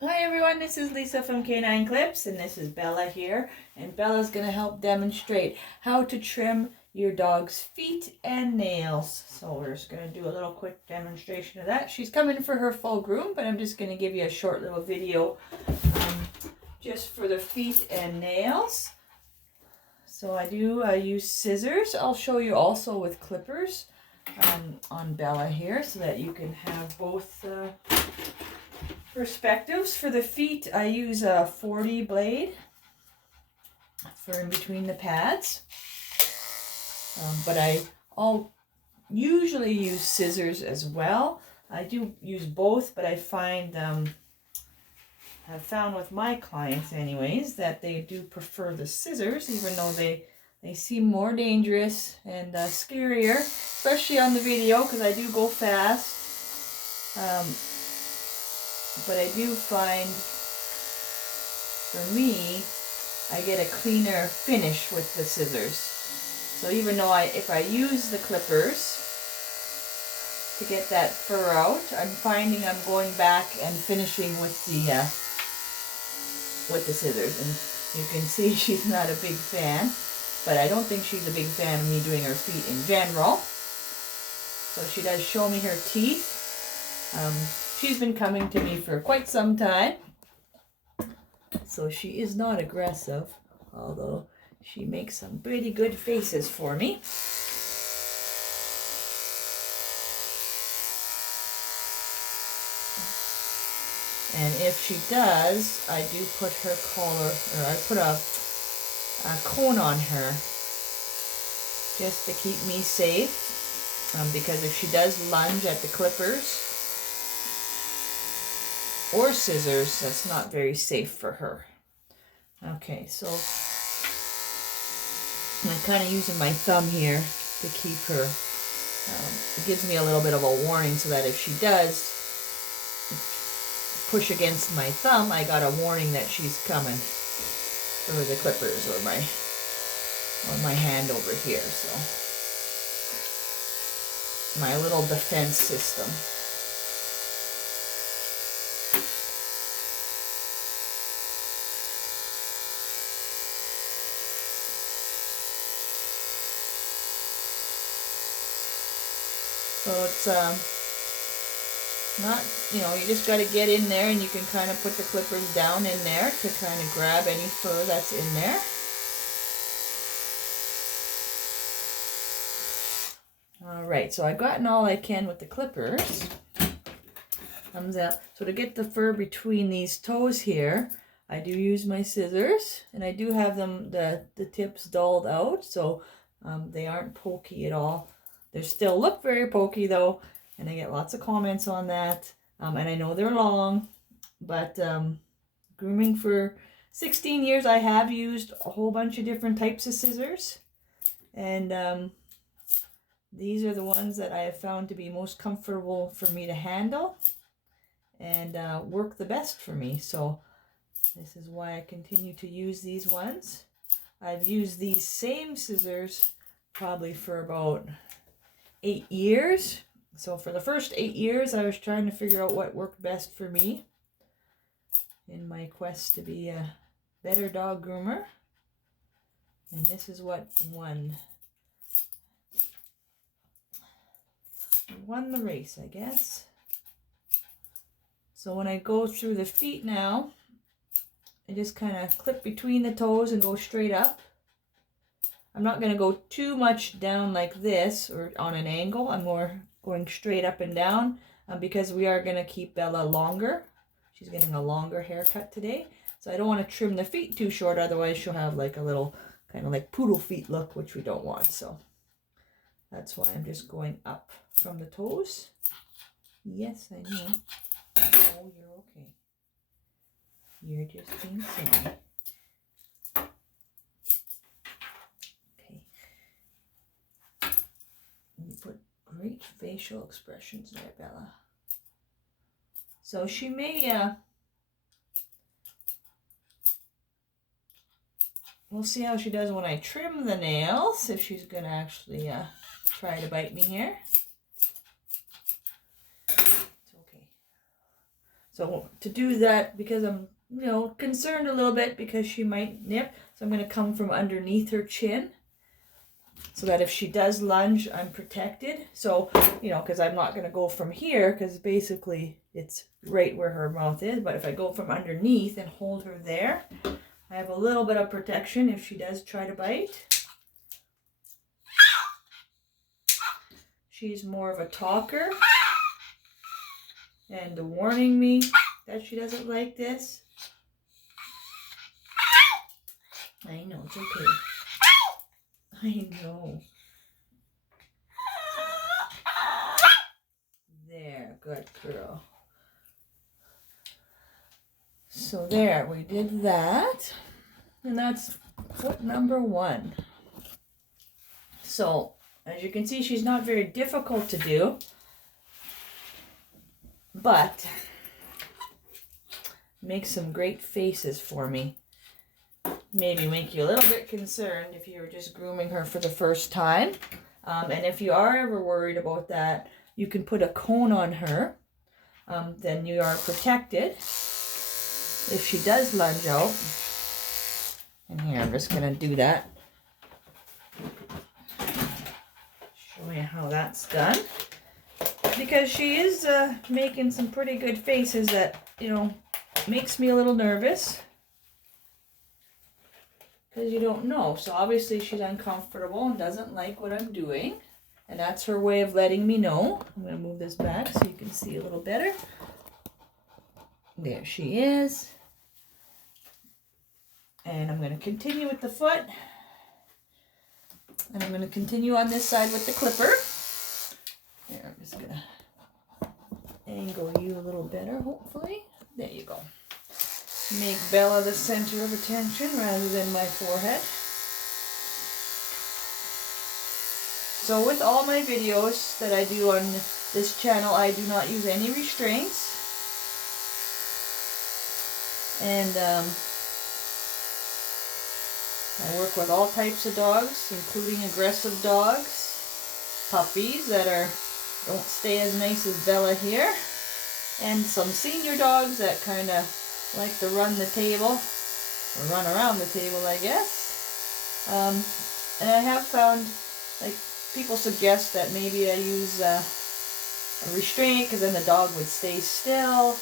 Hi everyone, this is Lisa from K9 Clips, and this is Bella here, and Bella's going to help demonstrate how to trim your dog's feet and nails. So we're just going to do a little quick demonstration of that. She's coming for her full groom, but I'm just going to give you a short little video just for the feet and nails. So I use scissors. I'll show you also with clippers on Bella here so that you can have both perspectives. For the feet, I use a 40 blade for in between the pads, but I'll usually use scissors as well. I do use both, but I've found with my clients anyways that they do prefer the scissors, even though they seem more dangerous and scarier, especially on the video because I do go fast. But I do find, for me, I get a cleaner finish with the scissors. So even though if I use the clippers to get that fur out, I'm finding I'm going back and finishing with the scissors. And you can see she's not a big fan, but I don't think she's a big fan of me doing her feet in general. So she does show me her teeth. She's been coming to me for quite some time, so she is not aggressive, although she makes some pretty good faces for me. And if she does, I do put her collar, or I put a cone on her just to keep me safe, because if she does lunge at the clippers or scissors, that's not very safe for her. Okay, so I'm kind of using my thumb here to keep her. It gives me a little bit of a warning so that if she does push against my thumb, I got a warning that she's coming for the clippers or my hand over here. So my little defense system. So it's not, you just got to get in there, and you can kind of put the clippers down in there to kind of grab any fur that's in there. Alright, so I've gotten all I can with the clippers. Thumbs up. So to get the fur between these toes here, I do use my scissors, and I do have them, the tips dulled out, so they aren't pokey at all. They still look very pokey though, and I get lots of comments on that. And I know they're long, but grooming for 16 years, I have used a whole bunch of different types of scissors. And these are the ones that I have found to be most comfortable for me to handle and work the best for me. So this is why I continue to use these ones. I've used these same scissors probably for about 8 years. So for the first 8 years, I was trying to figure out what worked best for me in my quest to be a better dog groomer. And this is what won the race, I guess. So when I go through the feet now, I just kind of clip between the toes and go straight up. I'm not going to go too much down like this or on an angle. I'm more going straight up and down because we are going to keep Bella longer. She's getting a longer haircut today. So I don't want to trim the feet too short, otherwise she'll have like a little kind of like poodle feet look, which we don't want. So that's why I'm just going up from the toes. Yes, I know. Oh, you're okay. You're just being silly. You put great facial expressions there, Bella. So she may, we'll see how she does when I trim the nails, if she's going to actually try to bite me here. It's okay. So to do that, because I'm, concerned a little bit because she might nip, so I'm going to come from underneath her chin so that if she does lunge, I'm protected. So, because I'm not going to go from here because basically it's right where her mouth is. But if I go from underneath and hold her there, I have a little bit of protection if she does try to bite. She's more of a talker and warning me that she doesn't like this. I know, it's okay. I know. There, good girl. So there, we did that. And that's foot number 1. So, as you can see, she's not very difficult to do. But makes some great faces for me. Maybe make you a little bit concerned if you were just grooming her for the first time. And if you are ever worried about that, you can put a cone on her. Then you are protected if she does lunge out. And here, I'm just going to do that. Show you how that's done. Because she is making some pretty good faces that, makes me a little nervous. Because you don't know. So obviously she's uncomfortable and doesn't like what I'm doing. And that's her way of letting me know. I'm going to move this back so you can see a little better. There she is. And I'm going to continue with the foot. And I'm going to continue on this side with the clipper. There, I'm just going to angle you a little better, hopefully. There you go. Make Bella the center of attention rather than my forehead. So with all my videos that I do on this channel, I do not use any restraints. And I work with all types of dogs, including aggressive dogs, puppies that don't stay as nice as Bella here, and some senior dogs that kind of like to run the table, or run around the table, I guess. And I have found, like, people suggest that maybe I use a restraint because then the dog would stay still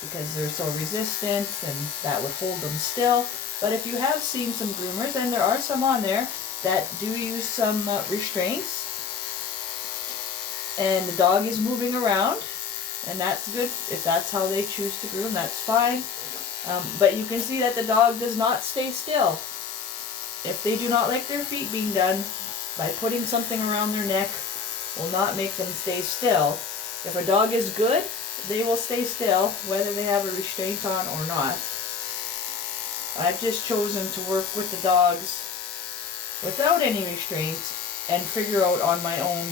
because they're so resistant, and that would hold them still. But if you have seen some groomers, and there are some on there that do use some restraints, and the dog is moving around, and that's good. If that's how they choose to groom, that's fine. But you can see that the dog does not stay still. If they do not like their feet being done, by putting something around their neck will not make them stay still. If a dog is good, they will stay still, whether they have a restraint on or not. I've just chosen to work with the dogs without any restraints and figure out on my own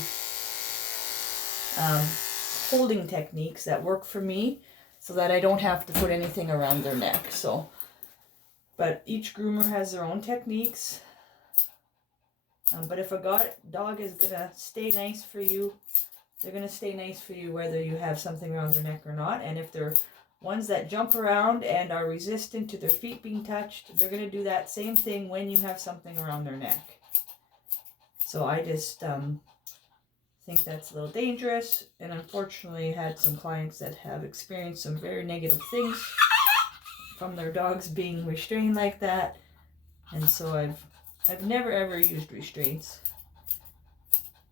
holding techniques that work for me so that I don't have to put anything around their neck. But each groomer has their own techniques. But if a dog is going to stay nice for you, they're going to stay nice for you whether you have something around their neck or not. And if they're ones that jump around and are resistant to their feet being touched, they're going to do that same thing when you have something around their neck. So I just think that's a little dangerous, and unfortunately had some clients that have experienced some very negative things from their dogs being restrained like that. And so I've never ever used restraints,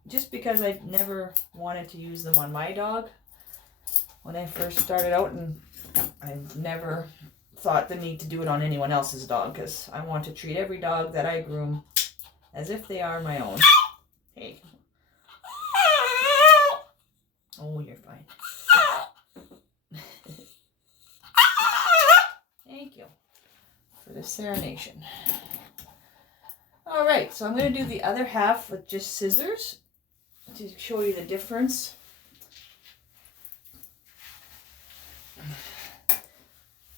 just because I never wanted to use them on my dog when I first started out, and I've never thought the need to do it on anyone else's dog, because I want to treat every dog that I groom as if they are my own. Hey. Oh, you're fine. Thank you for the serenation. Alright, so I'm going to do the other half with just scissors to show you the difference.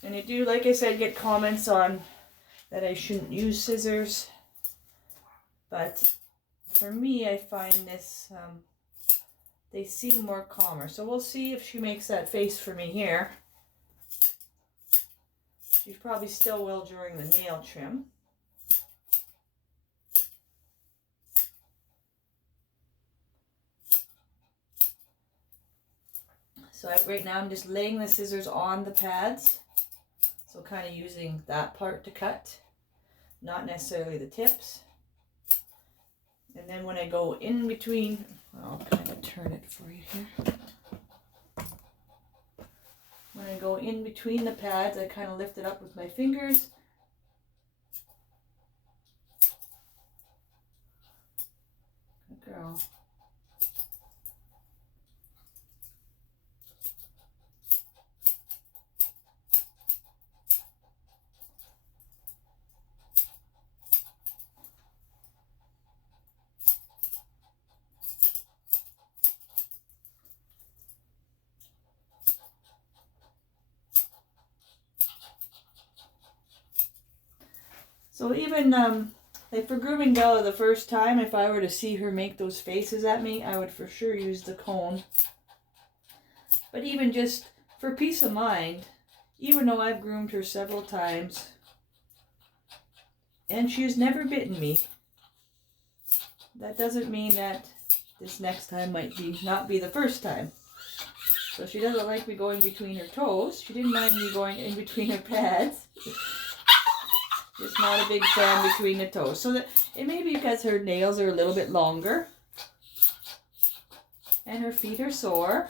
And I do, like I said, get comments on that I shouldn't use scissors. But for me, I find this, they seem more calmer. So we'll see if she makes that face for me here. You probably still will during the nail trim. So right now I'm just laying the scissors on the pads. So kind of using that part to cut, not necessarily the tips. And then when I go in between, I'll kind of turn it for you here. When I go in between the pads, I kind of lift it up with my fingers. Good girl. So even like for grooming Bella the first time, if I were to see her make those faces at me, I would for sure use the comb. But even just for peace of mind, even though I've groomed her several times and she's never bitten me, that doesn't mean that this next time might not be the first time. So she doesn't like me going between her toes. She didn't mind me going in between her pads. Just not a big fan between the toes. So that it may be because her nails are a little bit longer and her feet are sore.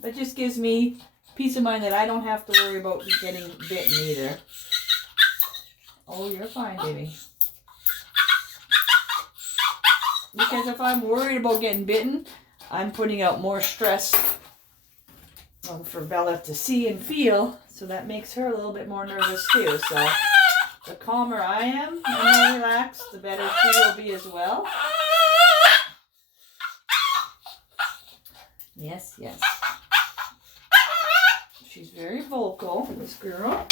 But just gives me peace of mind that I don't have to worry about getting bitten either. Oh, you're fine, baby. Because if I'm worried about getting bitten, I'm putting out more stress for Bella to see and feel. So that makes her a little bit more nervous too. So the calmer I am and more relaxed, the better she will be as well. Yes, yes. She's very vocal, this girl.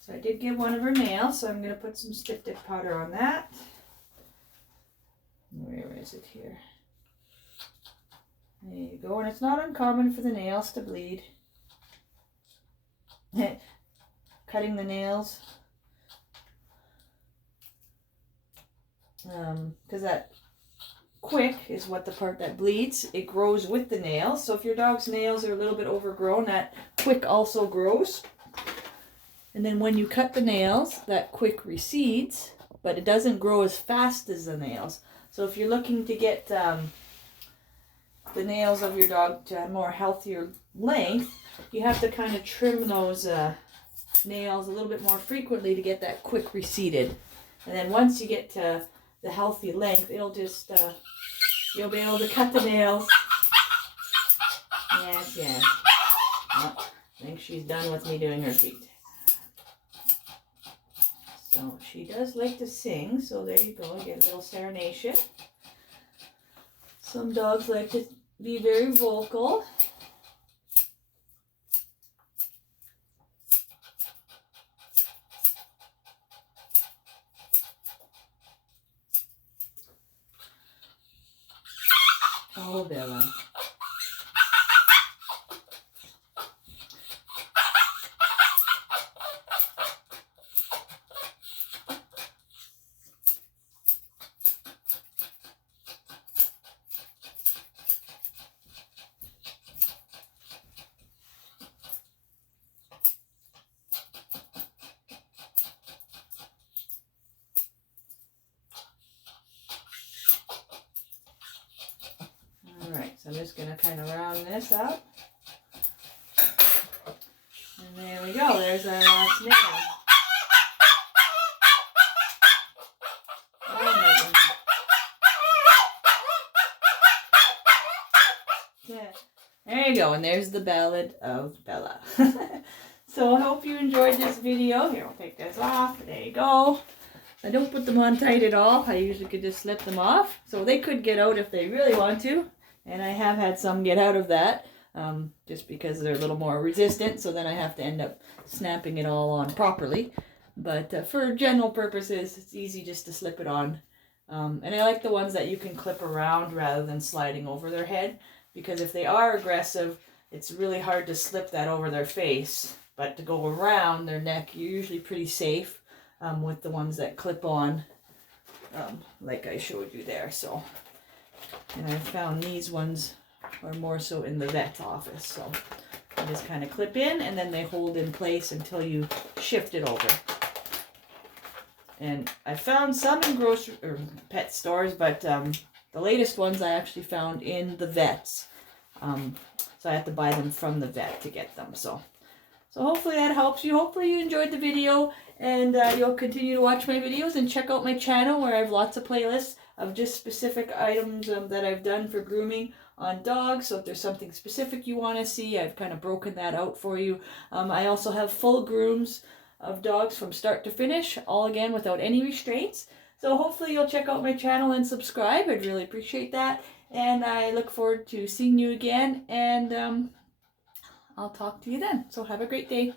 So I did get one of her nails, so I'm going to put some stick dip powder on that. Where is it here? There you go. And it's not uncommon for the nails to bleed. Cutting the nails. Because that quick is what the part that bleeds. It grows with the nails. So if your dog's nails are a little bit overgrown, that quick also grows. And then when you cut the nails, that quick recedes, but it doesn't grow as fast as the nails. So if you're looking to get the nails of your dog to have more healthier length, you have to kind of trim those nails a little bit more frequently to get that quick receded. And then once you get to the healthy length, it'll just, you'll be able to cut the nails. Yes, yes. Oh, I think she's done with me doing her feet. So she does like to sing, so there you go, get a little serenation. Some dogs like to be very vocal. Oh, Bella. Alright, so I'm just going to kind of round this up. And there we go, there's our last nail. Oh my goodness. Yeah. There you go, and there's the ballad of Bella. So I hope you enjoyed this video. Here, I'll take this off. There you go. I don't put them on tight at all. I usually could just slip them off. So they could get out if they really want to. And I have had some get out of that just because they're a little more resistant. So then I have to end up snapping it all on properly. But for general purposes, it's easy just to slip it on. And I like the ones that you can clip around rather than sliding over their head. Because if they are aggressive, it's really hard to slip that over their face. But to go around their neck, you're usually pretty safe with the ones that clip on, like I showed you there. So, and I found these ones are more so in the vet's office. So you just kind of clip in and then they hold in place until you shift it over. And I found some in grocery or pet stores, but the latest ones I actually found in the vets. So I have to buy them from the vet to get them. So hopefully that helps you. Hopefully you enjoyed the video, and you'll continue to watch my videos and check out my channel where I have lots of playlists of just specific items that I've done for grooming on dogs. So if there's something specific you want to see, I've kind of broken that out for you. I also have full grooms of dogs from start to finish, all again without any restraints. So hopefully you'll check out my channel and subscribe. I'd really appreciate that. And I look forward to seeing you again, and I'll talk to you then. So have a great day.